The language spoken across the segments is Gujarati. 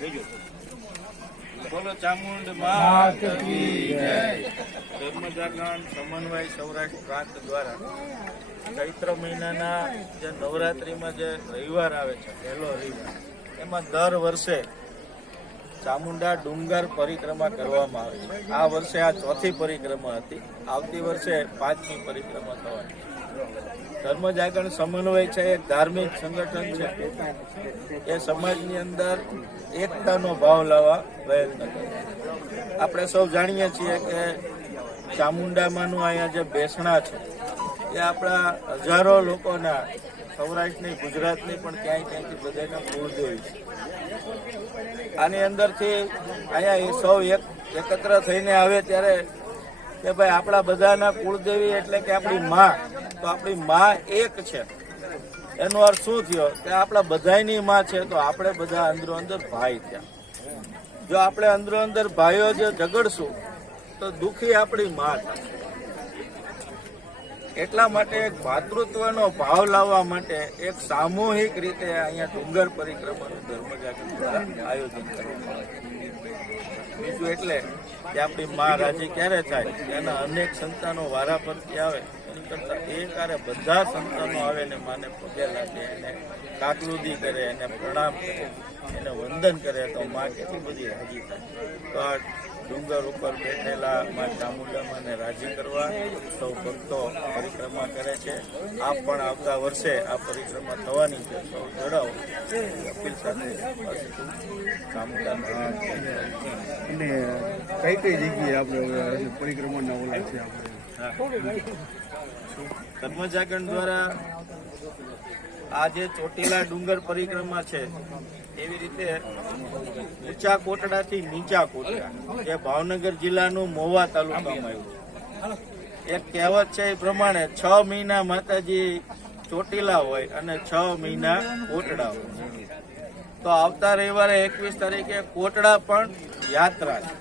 બોલો ચામુંડ માત કી જય। ધર્મજાગરણ સમન્વય સૌરાષ્ટ્ર પ્રાંત દ્વારા ચૈત્ર મહિનાના જે નવરાત્રિમાં જે રવિવાર આવે છે, પહેલો રવિવાર, એમાં દર વર્ષે ચામુંડા ડુંગર પરિક્રમા કરવામાં આવે છે। આ વર્ષે આ ચોથી પરિક્રમા હતી, આવતી વર્ષે 5મી પરિક્રમા થવાની છે। ધર્મ જાગરણ સમન્વય છે એક ધાર્મિક સંગઠન છે, એ સમાજની અંદર એકતાનો ભાવ લાવવા પ્રયત્ન કરે। આપણે સૌ જાણીએ છીએ કે ચામુંડામાંનું અહીંયા જે બેસણા છે એ આપણા હજારો લોકોના, સૌરાષ્ટ્રની, ગુજરાતની પણ ક્યાંયથી બધાના કુળદેવી છે। આની અંદરથી અહીંયા એ સૌ એકત્ર થઈને આવે ત્યારે કે ભાઈ આપણા બધાના કુળદેવી એટલે કે આપણી માં, તો આપણી માં એક છે, એનો અર્થ શું થયો કે આપણા બધાની માં છે, તો આપણે બધા અંદરો અંદર ભાઈ થયા। જો આપણે અંદરો અંદર ભાઈઓ જે ઝઘડશું તો દુઃખી આપણી માં થશે। એટલા માટે એક ભાતૃત્વનો ભાવ લાવવા માટે એક સામૂહિક રીતે અહીંયા ડુંગર પરિક્રમાનું ધર્મજાગરણ દ્વારા આયોજન કરવામાં આવે છે। બીજું એટલે કે આપણી માં રાજી ક્યારે થાય, એના અનેક સંતાનો વારા પરથી આવે, એની કરતા એકારે બધા સંતાનો આવે ને માને પગે લાગે, એને કાકલુદી કરે, એને પ્રણામ કરે, એને વંદન કરે, તો માં કેટલી બધી રાજી થાય। તો આ ડુંગર ઉપર બેઠેલા માં ચામુંડામાને રાજી કરવા સૌ ભક્તો પરિક્રમા કરે છે। આપ પણ આવતા વર્ષે આ પરિક્રમા થવાની છે, સૌ જોડાઓ અપીલ સાથે ચામુંડામાં। અને કઈ જગ્યાએ આપણે પરિક્રમાના ઓલા છે આપણે ધર્મજાગરણ દ્વારા આ જે ચોટીલા ડુંગર પરિક્રમા છે, એવી રીતે ઊંચા કોટડાથી નીચા કોટડા, જે ભાવનગર જિલ્લાનું મોવા તાલુકામાં આવ્યું છે। એક કહેવત છે એ પ્રમાણે 6 મહિના માતાજી ચોટીલા હોય અને 6 મહિના કોટડા હોય। તો આવતા રવિવારે 21 તારીખે કોટડા પણ યાત્રા છે,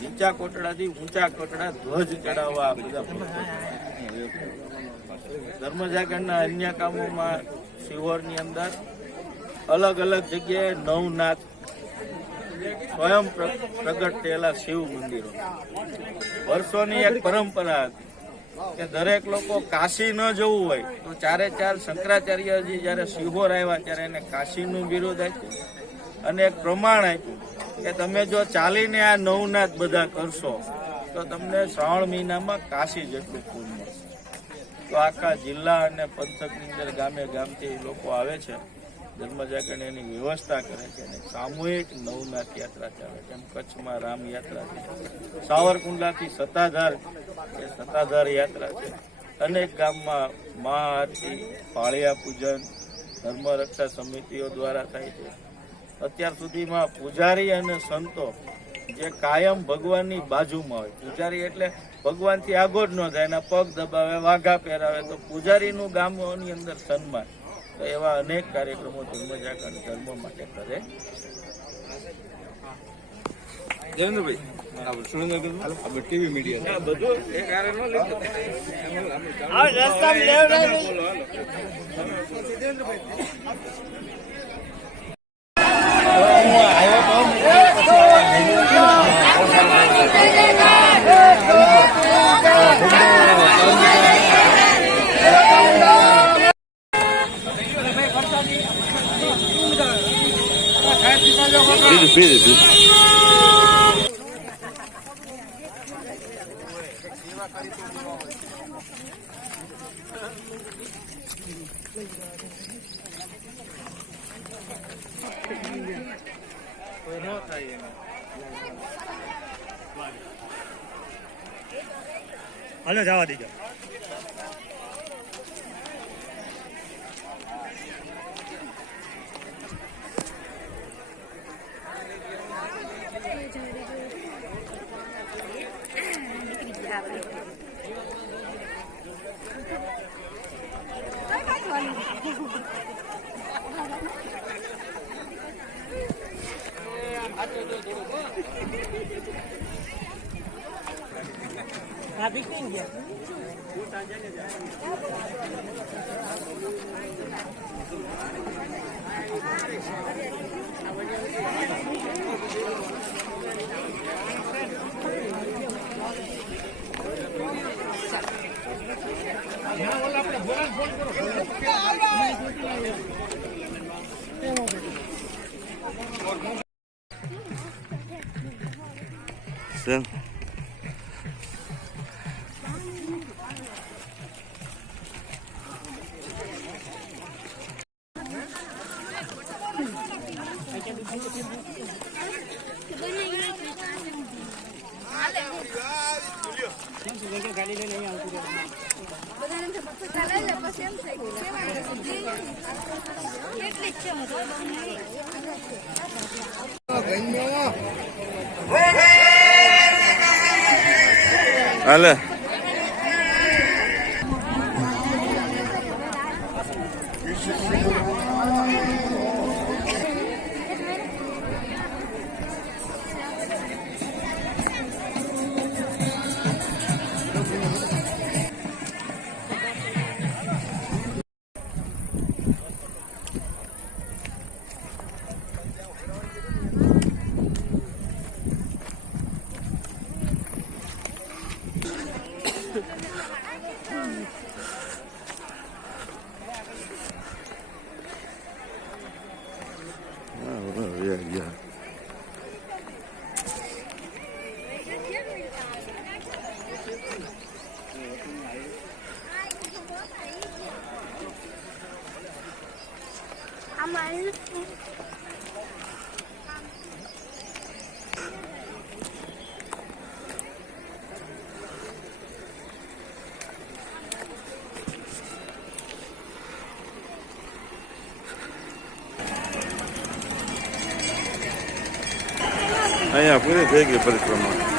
નીચા કોટડાથી ઊંચા કોટડા ધ્વજ ચડાવવા બધા ધર્મજાગરણના અન્ય કામોમાં શિહોરની અંદર અલગ અલગ જગ્યાએ નવનાથ સ્વયં પ્રગટ થયેલા શિવ મંદિરો, વર્ષોની એક પરંપરા હતી કે દરેક લોકો કાશી ન જવું હોય તો 4 શંકરાચાર્યજી જયારે શિહોર આવ્યા ત્યારે એને કાશીનું બિરુદ આપ્યું અને એક પ્રમાણ આપ્યું કે તમે જો ચાલીને આ નવનાથ બધા કરશો તો તમને શ્રાવણ મહિનામાં કાશી જેટલું પુણ્ય મળશે। તો આખા જિલ્લા અને પંથકની અંદર ગામે ગામથી લોકો આવે છે, ધર્મજાગરણ એની વ્યવસ્થા કરે છે અને સામૂહિક નવનાથ યાત્રા ચાલે છે। એમ કચ્છમાં રામ યાત્રા છે, સાવરકુંડલાથી સત્તાધાર યાત્રા છે, અનેક ગામમાં મહાઆરતી, પાળિયા પૂજન, ધર્મ રક્ષા સમિતિઓ દ્વારા થાય છે। અત્યાર સુધીમાં પૂજારી અને સંતો જે કાયમ ભગવાનની બાજુમાં હોય, પૂજારી એટલે ભગવાનથી આગળ ન થાય, એના પગ દબાવે, વાઘા પહેરાવે, તો પૂજારીનું ગામોની અંદર સન્માન, તો એવા અનેક કાર્યક્રમો ધર્મજાગરણ ધર્મ માટે કરે। દેવેન્દ્રભાઈ સુરેન્દ્રનગર ટીવી મીડિયા બધું એક હારે ન લીધું। હાલો જવા દીજો। Habis ni dia. છે. હાલે yeah. અહીંયા પૂરી થઈ ગઈ પરિક્રમા.